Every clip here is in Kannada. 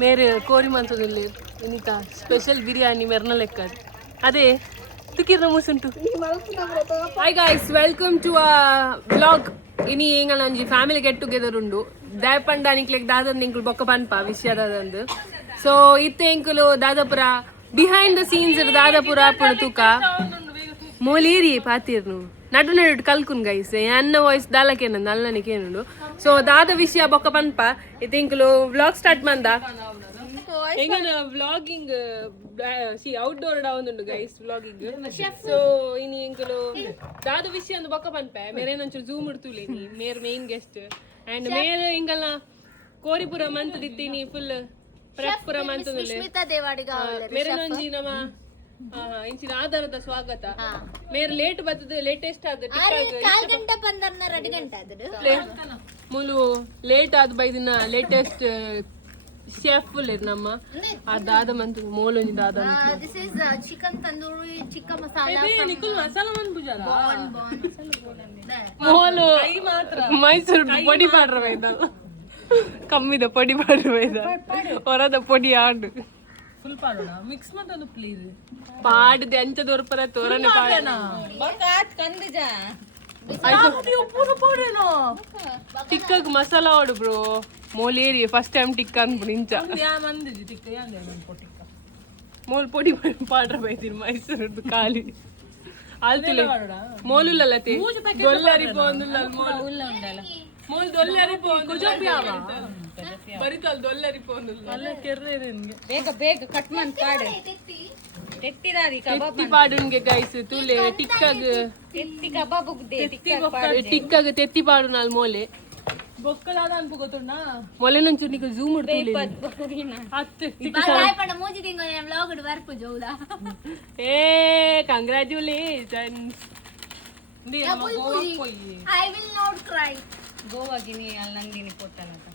ಮೇರೆ ಕೋರಿ ಮಂತದಲ್ಲಿ ಇನ್ನಿತ ಸ್ಪೆಷಲ್ ಬಿರಿಯಾನಿ ಮೆರ್ನ ಲೆಕ್ಕ ಅದೇ ತುಕಿರ್ನ ಮೂಸುಂಟು. Hi guys, welcome to a vlog. ಇನಿ ಎಂಗಳ ಒಂಜಿ ಫ್ಯಾಮಿಲಿ ಗೆಟ್ ಟುಗೆದರ್ ಉಂಡು. ದಯಪಂಡ ನಿಕ್ಲೆಗ್ ದಾದಂದು ಎಂಕುಲು ಬೊಕ್ಕ ಪನ್ಪ ವಿಷಯದಂದು. ಸೊ ಇತ್ತೆ ಎಂಕುಲು ದಾದಾಪುರ ಬಿಹೈಂಡ್ ದ ಸೀನ್ಸ್ ದಾದಾಪುರ ಪುಣ ತೂಕ ಮೋಲೇರಿ ಪಾತಿರ್ನು ನಡು ನಡು ಕಲ್ಕುನ್ ಗೈಸ್ ಅನ್ನ ವಾಯ್ಸ್ ದಾಲಕೇನಂದು ಅಲ್ಲನಿಕೇನುಂಡು. ಸೊ ದಾದ ವಿಷಯ ಬೊಕ್ಕ ಪನ್ಪ ಇತ್ತೆ ಎಂಕುಲು ವ್ಲಾಗ್ ಸ್ಟಾರ್ಟ್ ಮಂದ ಎಂಗನ ವ್ಲಾಗಿಂಗ್ ಔಟ್ಡೋರ್ ಡಾವುಂದುಂಡು ಗೈಸ್ ವ್ಲಾಗಿಂಗ್. ಸೊ ಇನಿ ಎಂಕುಲು ದಾದ ವಿಷಯ ಅಂದು ಬೊಕ್ಕ ಪನ್ಪೆ ಮೇರೇನೊಂಚೂರು ಜೂಮ್ ಇಡ್ತುಲೆ ನೀ ಮೇರ್ ಮೇನ್ ಗೆಸ್ಟ್ ಅಂಡ್ ಮೇರ್ ಎಂಗಲ್ನ ಕೋರಿಪುರ ಮಂತ್ ದಿತ್ತೀನಿ ಫುಲ್ ಪ್ರೆಪ್ ಪುರ ಮಂತ್ ಮೇರೇನೊಂಜಿ ನಮ್ಮ ಇಂಚಿನ ಆಧಾರದ ಸ್ವಾಗತ. ಮೇರೆ ಲೇಟ್ ಬರ್ತದೆ ಲೇಟೆಸ್ಟ್ ಆದ ಮುಲು ಲೇಟ್ ಆದ ಬೈದಿನ ಲೇಟೆಸ್ಟ್ ಶೆಫ್ ನಮ್ಮ ದಾದ ಮಂತ್ ಮೋಲೊಂಜಿ ದಾದ this is chicken tandoori tikka masala ನಿಕುಲ್ masala Mann ಬುಜಾರ Molu Mysuru podi ಪಾಡ್ರ ಬೈದ ಕಮ್ಮಿದ ಪೊಡಿ ಪಾಡ್ರ ಬೈದ ಹೊರದ ಪೊಡಿ ಆಡು ಫುಲ್ ಪಾಡೋಣ ಮಿಕ್ಸ್ ಮತ್ತೊಂದು ಪ್ಲೀಸ್ ಪಾಡದೆ ಅಂಚ ದೊರಪರ ತೋರನೆ ಪಾಡನ ಬಕಾತ್ ಕಂದಜ ಟಿಕ್ಕಗ್ ಮಸಾಲ ಆಡು ಬ್ರೋ ಮೋಲೇರಿ ಫಸ್ಟ್ ಟೈಮ್ ಟಿಕ್ಕ ಅನ್ಬಿಡು ಇಂಚ ಮೋಲ್ ಪೊಡಿ ಪಾಡ್ರ ಬೈತೀನಿ ಮೈಸೂರದ್ದು ಖಾಲಿ ಆಲ್ತಿಲ್ಲ ಮೋಲುಲ್ಲತೆ ದೊಲ್ಲರಿ ಪೋಂದುಲ್ಲ ಮೋಲ್ ದೊಲ್ಲರಿ ಪೋಂದು ಬರಿತಲ್ ದೊಲ್ಲರಿ ಪೋಂದುಲ್ಲ ಅಲ್ಲ ಕೆರ್ರೆ ನಿನ್ಗೆ ಬೇಗ ಬೇಗ ಕಟ್ ಮನ್ ಪಾಡೆ ತೆಟ್ಟಿದಾರಿ ಕಬಾಬ್ ತೆತ್ತಿ ಪಾಡುನ್ಗೆ ಗೈಸ್ ತುಲೆ ಟಿಕ್ಕಗ್ ತೆತ್ತಿ ಕಬಾಬ್ ಬುಗ್ದೆ ಟಿಕ್ಕಗ್ ತೆತ್ತಿ ಪಾಡು ನಾಲ್ ಮೋಲೆ ಬೊಕ್ಕಲಾದ ಅನ್ಪು ಗೊತ್ತುಂಡ ಮೊಲೆ ನಂಚು ನಿಕ ಜೂಮ್ ಇಡ್ತುಲೆ ಹತ್ತು ಬಾಯ್ ಮೂಜಿ ತಿಂಗೋ ನಾನು ವ್ಲಾಗ್ ಇಡು ಬರ್ಪು ಜೌಲ ಏ ಕಂಗ್ರಾಚುಲೇಷನ್ಸ್ ನೀ ನಮ್ಮ ಗೋವಾ ಹೋಯಿ ಐ ವಿಲ್ ನಾಟ್ ಕ್ರೈ ಗೋವಾಗೆ ನೀ ಅಲ್ಲಿ ನಂದಿನಿ ಕೊಟ್ಟನಂತ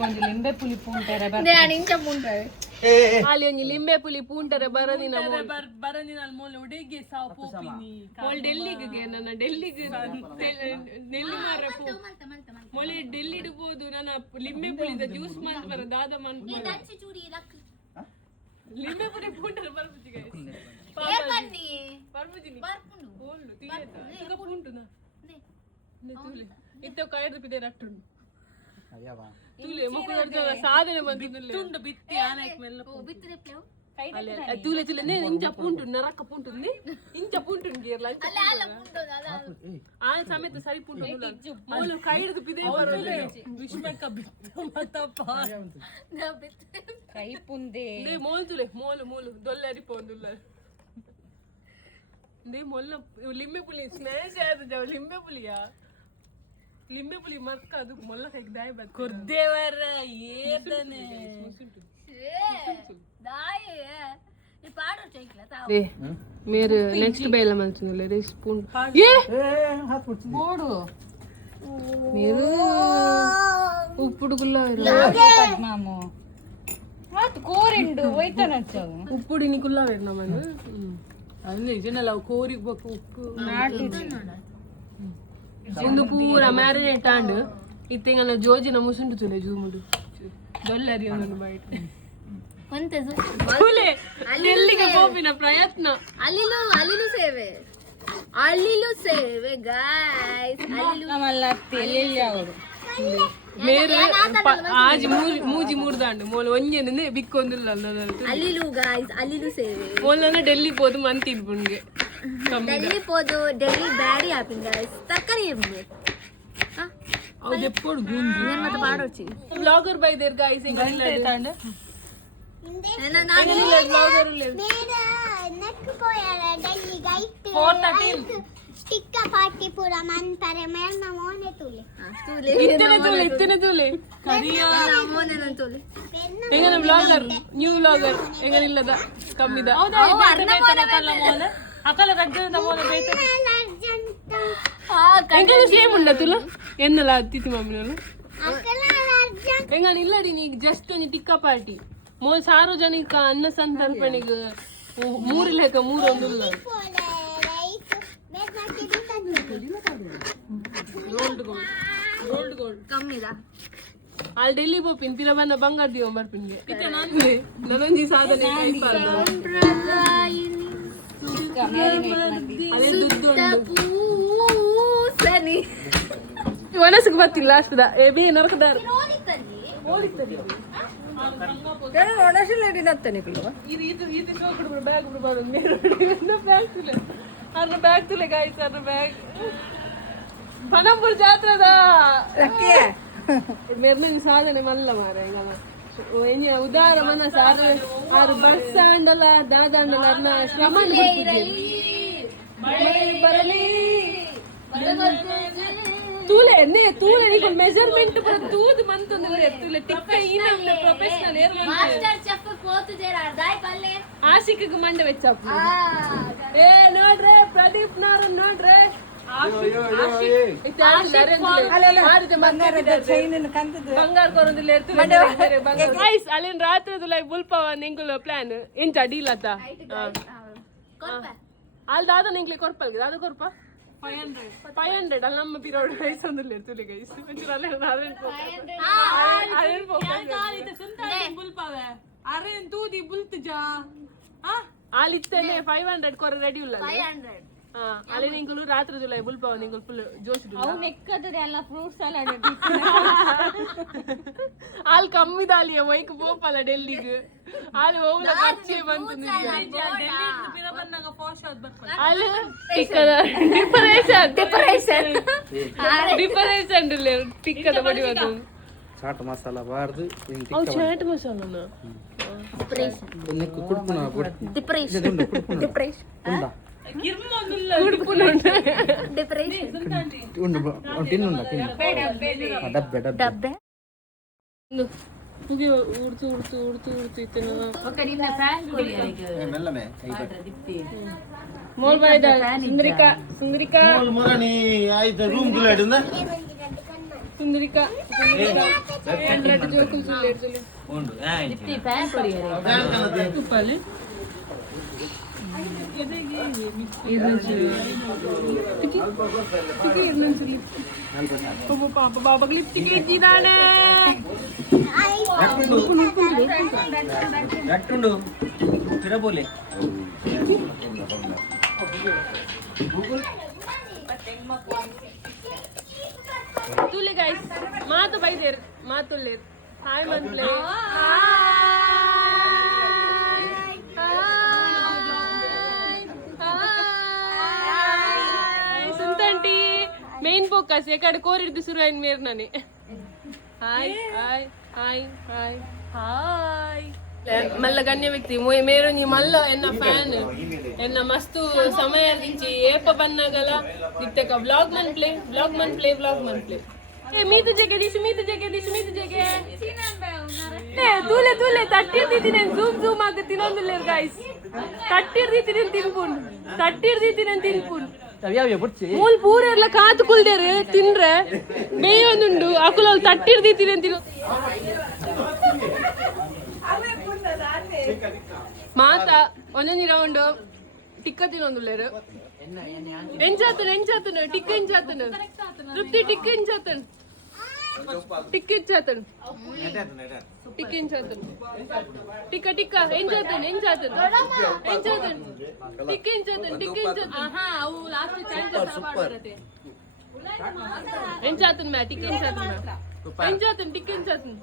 ಕೊಂಚ ಲಿಂಬೆ ಪುಲಿ ಪೂಂಟರೆ ಅಲ್ಲಿ ಒಂಜಿ ಲಿಂಬೆ ಪುಲಿ ಪೂಂಟರೆ ಬರದಿನ ಮೋಲ್ ಒಡೆಗೆ ಸಾವು ಪೋಪಿನಿ ಮೋಲ್ ಡೆಲ್ಲಿಗೆ ನನ್ನ ಡೆಲ್ಲಿಗೆ ನೆಲ್ಲಿ ಮಾರ ಮೊಲೆ ಡೆಲ್ಲಿ ಇಡಬಹುದು ನನ್ನ ಲಿಂಬೆ ಪುಲಿದ ಜ್ಯೂಸ್ ಮಾಡ್ ಬರ ದಾದ ಮನ್ ಲಿಂಬೆ ಪುಲಿ ಪೂಂಟರೆ ಬರ್ಬುಜಿ ಗೈಸ್ ಬರ್ಬುಜಿ ಬರ್ಪುಂಡು ಓಲ್ಲು ತಿಯೇತ ಈಗ ಪೂಂಟುನ ನೆ ತುಲೆ ಇತ್ತ ಕೈದ ಪಿದೆ ರಟ್ಟುಂಡು ಅಯ್ಯವಾ ತುಲೆ ಮುಖದ ಸಾಧನೆ ಬಂದಿಲ್ಲ ತುಂಡು ಬಿತ್ತಿ ಆನೈಕ್ ಮೆಲ್ಲ ಓ ಬಿತ್ತಿರೆ ಪ್ಲೇವ್ ಕೈದ ತುಲೆ ತುಲೆ ನೆ ಇಂಚ ಪೂಂಟು ನರಕ ಪೂಂಟು ನಿ ಇಂಚ ಪೂಂಟು ಗಿರ್ಲ ಅಲ್ಲ ಅಲ್ಲ ಪೂಂಟು ಅಲ್ಲ ಆ ಸಮೇತ ಸರಿ ಪೂಂಟು ಮೋಲು ಕೈದ ಪಿದೆ ಬರಲೆ ವಿಶ್ವಕ ಬಿತ್ತು ಮತಪ್ಪ ನಾ ಬಿತ್ತೆ ಕೈ ಪುಂದೆ ನೆ ಮೋಲ್ ತುಲೆ ಮೋಲು ದೊಲ್ಲರಿ ಪೋಂದುಲ್ಲ ನೆ ಮೊಲ್ಲ ಲಿಂಬೆ ಪುಲಿ ಸ್ಮ್ಯಾಶ್ ಆದ ಜಾವ ಲಿಂಬೆ ಪುಲಿಯಾ ಲಿಂಬೆ ಪುಲಿ ಮಕ್ಕ ಅದು ಮೊಲ್ಲ ಕೈಗೆ ದಾಯ ಬದ್ ಕೊರ್ದೇವರ ಏತನೆ ದಾಯ ಈ ಪಾಡು ಚೈಕ್ಲ ತಾವು ದೇ ಮೇರೆ ನೆಕ್ಸ್ಟ್ ಬೇಲ ಮಲ್ಚುನಲೆ ರೆ ಸ್ಪೂನ್ ಏ ಹಾತ್ ಬಿಡ್ತೀನಿ ಬೋಡು ಮೇರು ಉಪ್ಪುಡು ಗುಲ್ಲ ಪದ್ಮಾಮು ಹಾತ್ ಕೋರಿಂಡು ಒಯ್ತಾನಚ್ಚ ಉಪ್ಪುಡಿ ನಿ ಗುಲ್ಲ ವೇರ್ ನಮನ ಅಲ್ಲಿ ಜನಲ್ಲ ಕೋರಿ ಬೊಕ್ಕ ಉಪ್ಪು ನಾಟಿ ಒಂದು ಪೂರ ಮ್ಯಾರಿನೇಟ್ ಆಂಡ್ ಇತ್ತೆಂಗಲ್ಲ ಜೋಜಿನ ಮುಸುಂಡು ತುಲೆ ಜೂಮುಡು ದೊಲ್ಲರಿ ಒಂದು ಬೈಟ್ ಒಂತೆಜು ತುಲೆ ಎಲ್ಲಿಗೆ ಹೋಪಿನ ಪ್ರಯತ್ನ ಅಲ್ಲಿಲು ಸೇವೆ ಗೈಸ್ ಅಲ್ಲಿಲು ನಮ್ಮಲ್ಲತ್ತಿ ಎಲ್ಲಿ ಅವರು ಮೇರೆ ಆಜಿ ಮೂಜಿ ಮೂರ್ದಾಂಡು ಮೋಲ್ ಒಂಜೆನೆ ಬಿಕ್ಕೊಂದಿಲ್ಲ ಅಲ್ಲಿಲು ಗೈಸ್ ಅಲ್ಲಿಲು ಸೇವೆ ಮೋಲನ ಡೆಲ್ಲಿ ಪೋದು ಮಂತಿದ್ ಬುಣ್ಗೆ ಡೆಲ್ಲಿ ಪೋದು ಡೆಲ್ಲಿ ಬ್ಯಾಡಿ ಆಪಿಂಗ್ ಗೈಸ್ ತಕ್ಕರಿ ಎಂಬೆ ಅದು ಎಪ್ಪೋಡು ಗುಂಜು నేను ಮತ್ತೆ ಮಾಡೋಚಿ vlogger bye there guys English ತಾಂಡ ನಾನು ವ್ಲಾಗರ್ ಲೆ मेरा नेक पोयार डेली गाइड 413 टिक्का पार्टी पूरा मन परे मेरा नमोने तुले ಇತ್ತನೆ ತುಲೆ ಕರಿಯಾ ನಮೋನೆ ನಾನು ತುಲೆ ಎಂಗನ ವ್ಲಾಗರ್ ನ್ಯೂ ವ್ಲಾಗರ್ ಎಂಗನಿಲ್ಲದ ಕಮ್ಮಿದ ಅಕಲ ರಜ್ಜದ ಮೋನ ಬೇತ ಎಂಗನ ಸೇಮ್ ಉಂಡ ತುಲ ಎನ್ನಲ ಅತ್ತಿತಿ ಮಮ್ಮಿನಲು ಎಂಗನ ಇಲ್ಲಡಿ ನೀ ಜಸ್ಟ್ ಒಂಜಿ ಟಿಕ್ಕಾ ಪಾರ್ಟಿ ಮೋಲ್ ಸಾರ್ವಜನಿಕ ಅನ್ನ ಸಂತರ್ಪಣೆಗೆ ಮೂರು ಲೆಕ್ಕ ಮೂರು ಒಂದುಲ್ಲ ಗೋಲ್ಡ್ ಕಮ್ಮಿದ ಅಲ್ಲಿ ಡೆಲ್ಲಿ ಹೋಗ್ತೀನಿ ತಿರ ಬನ್ನ ಬಂಗಾರ ದಿವ ಬರ್ಪಿನ್ಗೆ ಇತ್ತೆ ನನೊಂಜಿ ಸಾಧನೆ ಸನಿ ಮನಸ್ಸಿಗೆ ಬರ್ತಿಲ್ಲ ಅಷ್ಟದ ಏ ಬಿ ನರಕದಾರ ಬ್ಯಾಗ್ ತುಲೆ ಗಾಯ್ಸ್ ಅದ್ರ ಬ್ಯಾಗ್ ಪನಂಪುರ ಜಾತ್ರದ मेरे साधने मल्ल मारे उदार मन बस स्टैंड दादा श्रमण तूले मेजरमेंट तूद मंत प्रोफेशनल आशिक मंड वेच ए नोड्रे प्रदीप नोड्रे ಅಲ್ಲಿನ ರಾತ್ರಿ ಬುಲ್ಪವ ನಿಂಗುಲ ಪ್ಲಾನ್ ಎಂಚ ಡೀಲ್ ಅತ್ತ ಅಲ್ಲಿ ದಾದ ನಿಂಗ್ಲಿ ಕೊರ್ಪಲ್ಗೆ ದಾದ ಕೊರ್ಪ 500 ಅಲ್ಲಿ ನಮ್ಮ ಪಿರೋಡ್ ವಯಸ್ಸೊಂದಿಲ್ಲ ತುಲಿ ಗೈಸ್ ಬುಲ್ಪವೆ ಅರೇನ್ ತೂದಿ ಬುಲ್ತಜಾ ಅಲ್ಲಿ ಇತ್ತೇನೆ 500 ಕೊರ ರೆಡಿ ಇಲ್ಲ ಅಲ್ಲಿ ನಿಂಗುಲು ರಾತ್ರಿ ಜುಲೈ ಬುಲ್ಪಾವ ನಿಂಗುಲು ಫುಲ್ ಜೋಶ್ ಅವ್ನು ಎಕ್ಕದ್ರೆ ಎಲ್ಲ ಫ್ರೂಟ್ಸ್ ಸಲಾಡ್ ಅಲ್ಲಿ ಕಮ್ಮಿ ದಾಲಿಯ ವೈಕ್ ಪೋಪಲ್ಲ ಡೆಲ್ಲಿಗೆ ಅಲ್ಲಿ ಹೋಗ್ಲ ಖರ್ಚೆ ಬಂತು ಅಲ್ಲಿ ಡಿಫರೆನ್ಸ್ ಟಿಕ್ಕದ ಬಡಿ ಬಂತು ಚಾಟ್ ಮಸಾಲ ಬಾರ್ದು ಅವು ಚಾಟ್ ಮಸಾಲನ बाबा लिपस्टिक इచ్చినానే ಗಟ್ಟುಂಡು ತಿರಬೋಲೆ तुले गाइस माँ तो भाई देर माँ तो ले हाय मन प्ले सुनतंटी मेन फोकस एकाड कोरिड शुरू आइन मेर नानी हाय हाय हाय हाय हाय మల్ల గణ్య వ్యక్తి మీరు నీ మల్ల ఎన్న ఫ్యాన్ ఎన్న మస్తు సమయం నుంచి ఏప బన్నగల ఇత్తక బ్లాగ్ మన్ ప్లే मी तुझे के दिस तूले तट्टिर्दीತೀನಿ ಝೂಮ್ ಆಗುತ್ತೆ ಇನ್ನೊಂದು ಗೈಸ್ ತಟ್ಟಿರ್ದೀತೀನಿ ತಿನ್ಪುನ್ ಮೂಲ್ ಪೂರ ಎಲ್ಲ ಕಾತು ಕುಲ್ದೇರು ತಿನ್ರೆ ಬೇಯೊಂದುಂಡು ಅಕುಲ ತಟ್ಟಿರ್ದೀತೀನಿ ಅಂತಿನ ಮಾತ ಒಂದೊಂದು ರೌಂಡ್ ಟಿಕ್ಕ ತಿನ್ನೊಂದುಲ್ಲೇರು ಎಂಚಾತನು ಟಿಕ್ಕ ಎಂಚಾತನು ತೃಪ್ತಿ ಟಿಕ್ಕ ಎಂಚಾತನು ಟಿಕ್ಕ ಎಂಚಾತನು ಟಿಕ್ಕ ಎಂಚಾತನು ಟಿಕ್ಕ ಆಹಾ ಅವು ಲಾಸ್ಟ್ ಚಾನ್ಸ್ ಮಾಡ್ತಾರೆ ಎಂಚಾತನು ಮ್ಯಾ ಟಿಕ್ಕ ಎಂಚಾತನು ಟಿಕ್ಕ ಎಂಚಾತನು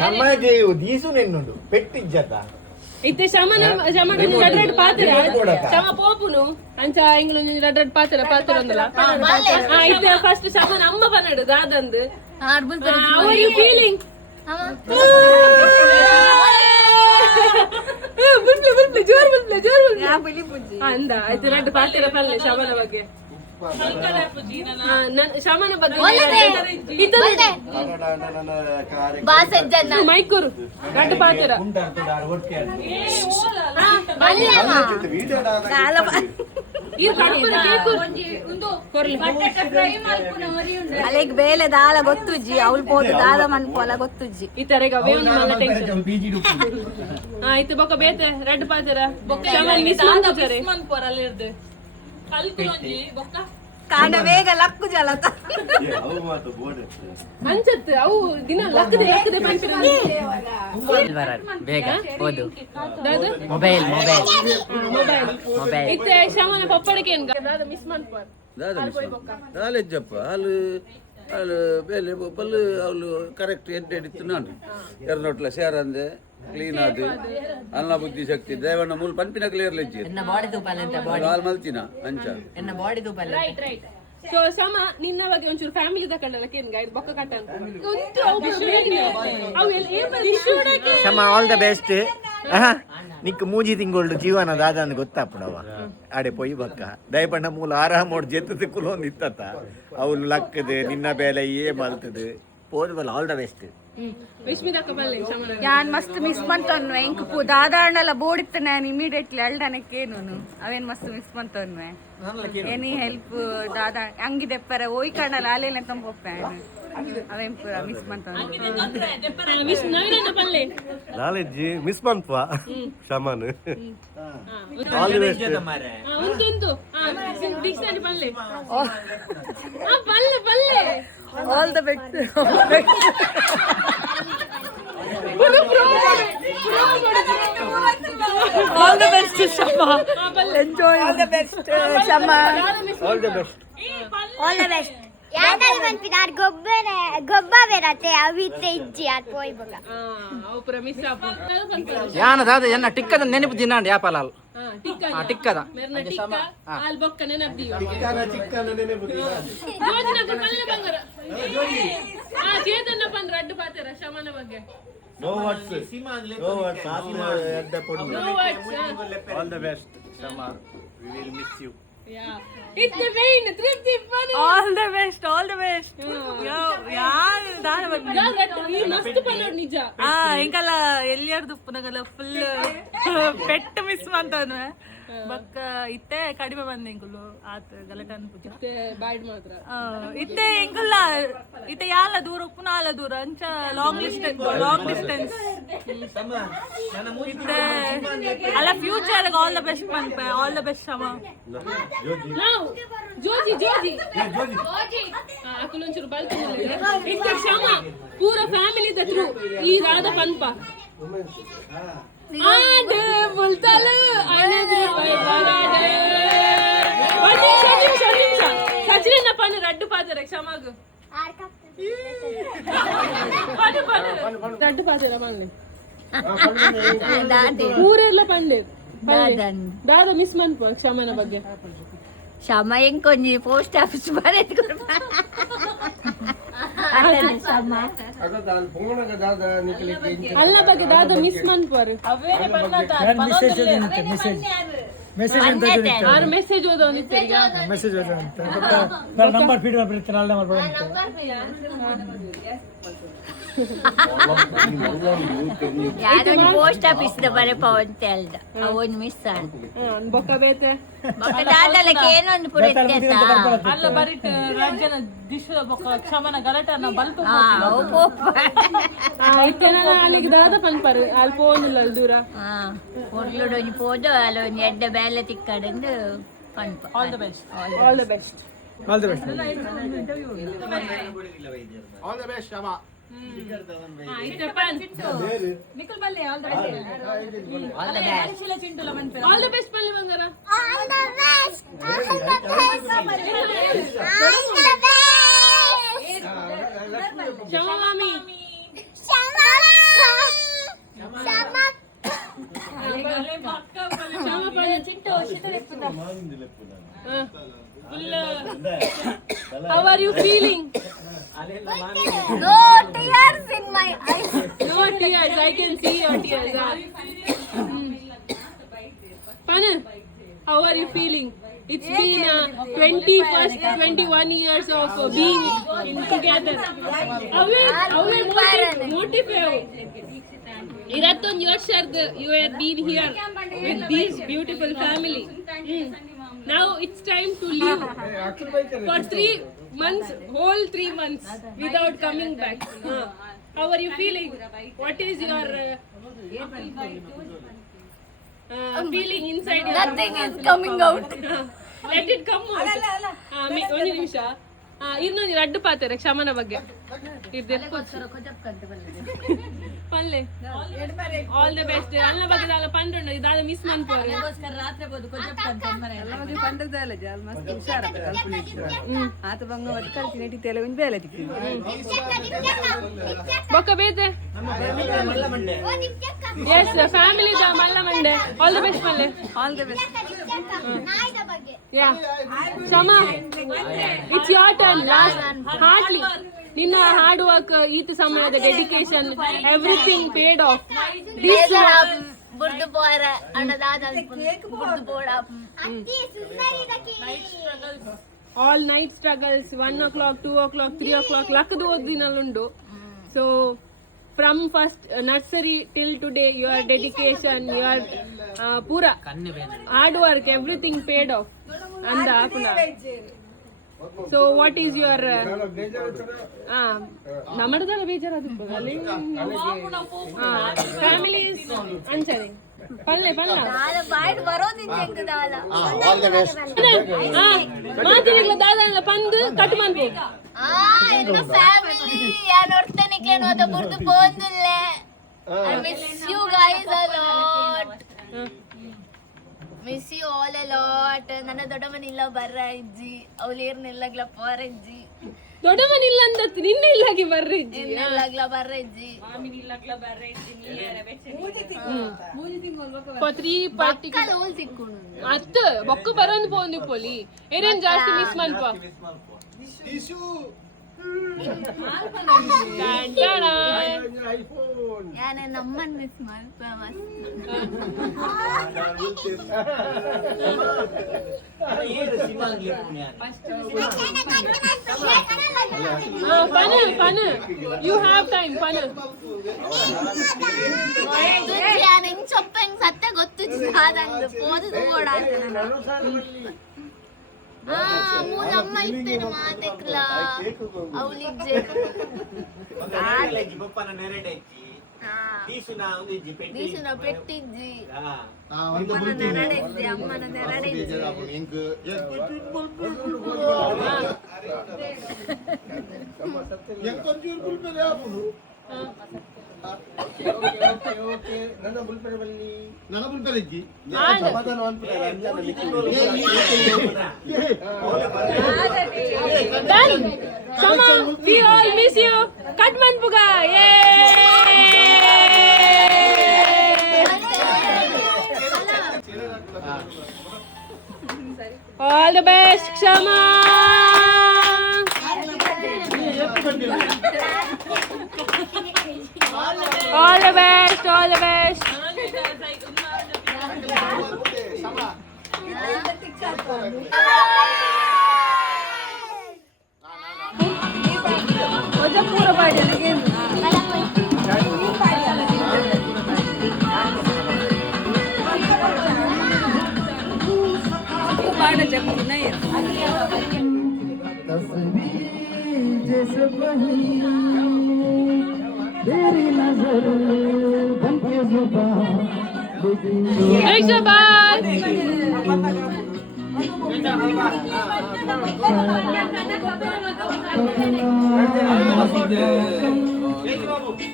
ಸಮಗೆ ದೀಸು ನೆನ್ನುಂಡು ಪೆಟ್ಟಿಜ್ಜತ ಇತ್ತೆ ಶಮನ ರಡ್ರಡ್ ಪಾತ್ರ ಶಮ ಪೋಪುನು ಅಂಚ ಇಂಗ್ಲೊಂಜಿ ರಡ್ರಡ್ ಪಾತ್ರ ಒಂದಲ್ಲ ಇತ್ತೆ ಫಸ್ಟ್ ಶಮನ ಅಮ್ಮ ಬನ್ನಡು ದಾದಂದು ಅವರ್ ಯು ಫೀಲಿಂಗ್ ಬುಲ್ಪ್ಲೆ ಜೋರ್ ಅಂದ ಆಯ್ತು ರಡ್ಡು ಪಾತ್ರ ಪಲ್ಲೆ ಶಮನ ಬಗ್ಗೆ ಶಮನ ಬಗ್ಗೆ ಮೈಕೂರು ರಡ್ಡು ಪಾತ್ರ ಅಲೆಗ್ ಬೇಲೆ ದಾಲ ಗೊತ್ತುಜ್ಜಿ ಅವಳು ಪೋದು ದಾದ ಮನ್ಪೋಲ ಗೊತ್ತುಜ್ಜಿ ಈ ತರ ಆಯ್ತು ಬೊಕ್ಕ ಬೇತೆ ರೆಡ್ ಪಾತ್ರ ಮನ್ಪೋರ ಅಲ್ಲಿ ಇರ್ದು ಕಲ್ಕೊಂಡಿ ಬೊಕ್ಕ ಕಾಂಡ ಬೇಗ ಲಕ್ಕು ಜಲತ ಅನ್ಸತ್ತೆ ಅವು ದಿನ ಲಕ್ಕದೆ ಬೇಗ ಓದು ದಾದು ಮೊಬೈಲ್ ಮೊಬೈಲ್ ಇತ್ತೆ ಶಮನ ಪಪ್ಪಡಿಕೆ ಏನ್ ದಾದ ಮಿಸ್ ಮಾಡ್ಪಾರ್ ನಾಲೆಜ್ಜಪ್ಪ వాళ్ళు ಬೇಲೆ ಬಲ್ಲು ಅವಳು ಕರೆಕ್ಟ್ ಎಡ್ಡೆಡಿತ್ತು ನಾನು ಎರನೋಟ್ಲ ಸೇರಂದೆ ಕ್ಲೀನ್ ಆದು ಅನ್ನ ಬುದ್ಧಿ ಶಕ್ತಿ ದೇವಣ್ಣ ಮೂಲ ಪಂಪಿನ ಕ್ಲಿಯರ್ ಲೆಜ್ಜಿ ಎನ್ನ ಬಾಡಿ ತೂಪಲ್ಲ ಅಂತ ಹಾಲ್ ಮಲ್ತಿನ ಅಂಚ ಎನ್ನ ಬಾಡಿ ತೂಪಲ್ಲ ರೈಟ್ ಸೊ ಶಮ ನಿನ್ನ ಬಗ್ಗೆ ಒಂಚೂರು ಫ್ಯಾಮಿಲಿ ತಕೊಂಡಲ್ಲ ಕೇನ್ ಗೈಡ್ ಬೊಕ್ಕ ಕಟ್ಟ ಅಂತ ಉಂಟು ಅವು ಶಮ ಆಲ್ ದ ಬೆಸ್ಟ್ ನಿಕ್ ಮೂಜಿ ತಿಂಗಳು ಜೀವನ ದಾದಾಂದು ಗೊತ್ತಾಪುಡವ ಆಡೆ ಪೊಯ್ ಬಕ್ಕ ದಯಪಣ್ಣ ಮೂಲ ಆರಾಮೋಡ್ ಜೆತ್ತದ ಕುಲೊಂದು ಇತ್ತತ್ತ ಅವಳು ಲಕ್ಕದು ನಿನ್ನ ಬೇಲೆ ಏ ಮಲ್ತದು ಪೋದ್ವಲ್ಲ ಆಲ್ ದ ಬೆಸ್ಟ್ ವಿಶ್ಮಿದಕ್ಕ ಬಲ್ಲೆ ಶಮನ ಯಾನ್ ಮಸ್ತ್ ಮಿಸ್ ಮಾಡ್ತವನ್ವೆ ಇಂಕ ದಾದಾಂಡಲ ಬೋಡಿತ್ತ ನಾನು ಇಮಿಡಿಯೇಟ್ಲಿ ಅಲ್ಡನಕ್ಕೇನು ಅವೇನ್ ಮಸ್ತ್ ಮಿಸ್ ಮಾಡ್ತವನ್ವೆ ಎನಿ ಹೆಲ್ಪ್ ದಾದಾ ಹಂಗಿದೆಪ್ಪರ ಓಯ್ ಕಣ್ಣಲ್ಲ ಅಲ್ಲೆಲ್ಲ ತಂಪೊಪ್ಪೆ ಅವೇನ್ ಪೂರ ಮಿಸ್ ಮಾಡ್ತವನ್ವೆ ವಿಶ್ ನವೀನ ಬಲ್ಲೆ ನಾಲೆಜ್ಜಿ ಮಿಸ್ ಪಂಪ್ವ ಶಮನ್ ಉಂಟು ಡಿಕ್ಷನರಿ ಬಲ್ಲೆ ಬಲ್ಲೆ all the best all the best Shama enjoy all the best Shama all the best all the best ಯಾಕಂದ್ರೆ ಮನ್ಪಿದಾರ್ ಗೊಬ್ಬ ಬೇರತ್ತೆ ಅವಿತ್ತೆ ಇಜ್ಜಿ ಅದು ಪೋಯ್ ಬೊಕ್ಕ ಅವು ಪೂರ ಮಿಸ್ ಆಪು ಯಾನ ದಾದ ಎನ್ನ ಟಿಕ್ಕದ ನೆನಪು ದಿನಾಂಡ್ ಯಾಪಲಾಲ್ ಟಿಕ್ಕದ ಮೇರ್ನ ಟಿಕ್ಕ ಆಲ್ ಬೊಕ್ಕ ನೆನಪ್ದಿಯೋ ಚೇತನ್ನ ಬಂದ್ರ ಅಡ್ಡು ಪಾತೆರ ಶಮನ ಬಗ್ಗೆ no words all the best Shama we will miss you It's the main ತೃಪ್ತಿ ಬನ್ನಿ ಆಲ್ ದ ಬೆಸ್ಟ್ ಯಾರ್ ದಾನ ಈ ಮಸ್ತ್ ಪನ್ನೋಡ್ ನಿಜ ಇಂಕಲ್ಲ ಎಲ್ಲಿಯಾರ್ದು ಉಪ್ಪುನಗಲ್ಲ ಫುಲ್ ಪೆಟ್ಟು ಮಿಸ್ ಮಾಡ್ತವನ್ವೆ ಬಕ್ಕ ಇತ್ತೆ ಕಡಿಮೆ ಬಂದೆ ಇಂಕುಲು ಆತ ಗಲಟ ಅನ್ಪುಜ ಬ್ಯಾಡ್ ಮಾತ್ರ ಇತ್ತೆ ಇಂಕುಲ್ಲ ಇತ್ತೆ ಯಾಲ ದೂರ ಉಪ್ಪುನ ಆಲ ದೂರ ಅಂಚ ಲಾಂಗ್ ಡಿಸ್ಟೆನ್ಸ್ ಇತ್ತೆ ಅಲ್ಲ ಫ್ಯೂಚರ್ ಆಲ್ ದ ಬೆಸ್ಟ್ ಪನ್ಪೆ ಆಲ್ ದ ಬೆಸ್ಟ್ ಶಮ ನಾವು ಜೋಜಿ ಅಕುಲೊಂಚೂರು ಬಲ್ತಿಲ್ಲ ಇತ್ತೆ ಶಮ ಪೂರ ಫ್ಯಾಮಿಲಿ ದತ್ರು ಈ ರಾಧ ಪನ್ಪ ಆಡೆ ಬುಲ್ತಲೆ ಅಣ್ಣದೆ ಬೈಬಾಡೆ ನಿಮಿಷ ಸಚಿನ ಪನ್ನ ರಡ್ಡು ಪಾದರ ಕ್ಷಮಾಗು ರಡ್ಡು ಪಾದರ ಮನ್ಲೆ ಊರೆಲ್ಲ ಪಂಡೆ ದಾದ ಮಿಸ್ ಮನ್ಪ ಕ್ಷಮನ ಬಗ್ಗೆ ಶಮ ಎಂಕೊಂಜಿ ಪೋಸ್ಟ್ ಆಫೀಸ್ ಬರೆದು ಅಲ್ಲ ಬಗ್ಗೆ ದಾದ ಮಿಸ್ ಮನ್ಪಾರು ಆರು ಮೆಸೇಜ್ ಓದೋನಿತ್ತು ನಂಬರ್ ಫೀಡ್ ಮಾಡ್ಬಿಡ್ತೀನಿ ಅಲ್ಲೇ ಮಾಡ್ಬೋದು ಯಾರೊಂದು ಪೋಸ್ಟ್ ಆಫೀಸ್ ಬರೆ ಪವಂತೆ ಅಲ್ದ ಅವನ್ ಮಿಸ್ ಆಡ್ ಬೊಕ್ಕ ಬೇತೆ ದಾದಲಕ್ಕೆ ಏನೊಂದು ಪುರ ಅಲ್ಲ ಬರಿಟ್ ರಾಜ್ಯನ ದಿಶದ ಬೊಕ್ಕ ಕ್ಷಮನ ಗಲಾಟನ ಬಲ್ಪ ಇತ್ತೇನಲ್ಲ ಅಲ್ಲಿಗೆ ದಾದ ಪನ್ಪಾರು ಅಲ್ಲಿ ಪೋನಿಲ್ಲ ದೂರ ಒರ್ಲುಡೊಂದು ಪೋದು ಅಲ್ಲೊಂದು ಎಡ್ಡ ಬೇಲೆ ತಿಕ್ಕಡೆಂದು ಪನ್ಪ all the best all the best all the best all the best Shama Nikhil ಬಲ್ಲೆ ಆಲ್ ದ ಬೆಸ್ಟ್ ಬಲ್ಲೆ ಬಂಗಾರ ಆಲ್ ದ ಬೆಸ್ಟ್ ಶಮ ಮಾಮಿ How are you feeling? No tears in my eyes. No tears. I can see your tears. Pana, how are you feeling? It's been 21 years of being together. Motive. Iraton Yorshard, you have been here with this beautiful family. Now it's time to leave for 3 months, whole 3 months without coming back. How are you feeling? What is your feeling inside your Nothing is coming out. Let it come ಒಂದು ನಿಮಿಷ ಇನ್ನೊಂದು ರಡ್ಡು ಪಾತಾರೆ ಕ್ಷಮನ ಬಗ್ಗೆ ಪಲ್ಲೆ ಆಲ್ ದ ಬೆಸ್ಟ್ ಅಲ್ಲ ಬಗ್ಗೆ ಅಲ್ಲ ಪಂಡ್ರೆ ಇದಾದ ಮಿಸ್ ಮಾಡ್ತಾರೆ ರಾತ್ರಿ ಬೋದು ಪಂಡ್ರದಲ್ಲ ಜಾಲ್ ಮಸ್ತ್ ಹುಷಾರ ಕಲ್ಪನೆ ಆತ ಬಂಗ ಒಟ್ಟು ಕಲ್ತಿ ನೆಟ್ಟಿತ್ತೇಲೆ ಒಂದು ಬೇಲೆ ತಿಕ್ಕಿ ಬೊಕ್ಕ ಬೇತೆ ಎಸ್ ಫ್ಯಾಮಿಲಿ ದ ಮಲ್ಲ ಮಂಡೆ ಆಲ್ ದ ಬೆಸ್ಟ್ ಮಲ್ಲೆ ಆಲ್ ದ ಬೆಸ್ಟ್ ಯಾ Shama it's your turn last ಹಾರ್ಟ್ಲಿ ನಿನ್ನ ಹಾರ್ಡ್ ವರ್ಕ್ ಈತ ಸಮಯದ dedication everything paid off this ಬುರ್ದು ಬೋರ ಅಣ್ಣದಾದ ಬುರ್ದು ಬೋಡ all night struggles 1 o'clock 2 o'clock 3 o'clock ಲಕ್ಕದ ಓದಿನಲ್ಲುಂಡು so from first nursery till today your dedication your ಪೂರ hard work everything paid off ಅಂದ so what is your ನಮ್ಮದಲ್ಲ ಬೇಜಾರಾದ family ಅಂಚನೆ ಪಲ್ಲೆ ಪಲ್ಲ ಮಾತಿನ ದಾದ ಪಂದು ಕಟ್ ಮಾಡ್ಬೇಕು ಬುರ್ದು ಪೋಂದುಲ್ಲೆ I miss you guys a lot. Miss you all a lot. ನನ್ನ ದೊಡ್ಡಮ್ಮನಿಲ್ಲ ಬರ್ರ ಇಜ್ಜಿ ಅವಲೇರ್ನೆಲ್ಲಗ್ಲ ಪೋರ ಇಜ್ಜಿ ದೊಡ್ಡವನಿಲ್ಲ ಅಂತ ನಿನ್ನೆ ಇಲ್ಲಾಗಿ ಬರ್ರಿ ಇನ್ನೆಲ್ಲಗ್ಲ ಬರ್ರ ಇಜ್ಜಿ ಪತ್ರಿ ಪಾರ್ಟಿಕಲ್ ಓಲ್ ತಿಕ್ಕೊಂಡು ಅತ್ತ ಬೊಕ್ಕ ಬರೋದು ಪೋಂದಿ ಪೋಲಿ ಏನೇನ್ ಜಾಸ್ತಿ ಮಿಸ್ ಮಾಡ್ಪ ಯಾನೆ ನಮ್ಮನ್ ಮಿಸ್ ಮಾಡ್ಪ ಪನ ಯು ಹ್ಯಾವ್ ಟೈಮ್ ಪನ ಚೊಪ್ಪಂಗ್ ಸತ್ತ ಗೊತ್ತು ಆದಂಗ ಪೋದು ಓಡಾಡ್ತ ಮೂಲಮ್ಮ ಇತ್ತೇನು ಮಾತೆಕ್ಲ ಅವಳಿಗೆ ನೀಸುನ ಪೆಟ್ಟಿಜ್ಜಿ ಅಮ್ಮನ ನೆರಡೆಜ್ಜಿ ಅಮ್ಮನ ನೆರಡೆಜ್ಜಿ we all miss you katman puga all the best Kshama all the best ಪೂರ ಪಾಡಿಗೆ ಪಾಡ ಜಪ್ತಿ ನೈ Exabad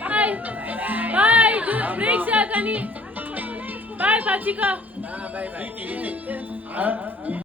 bye bye Preksha Kani bye Pachika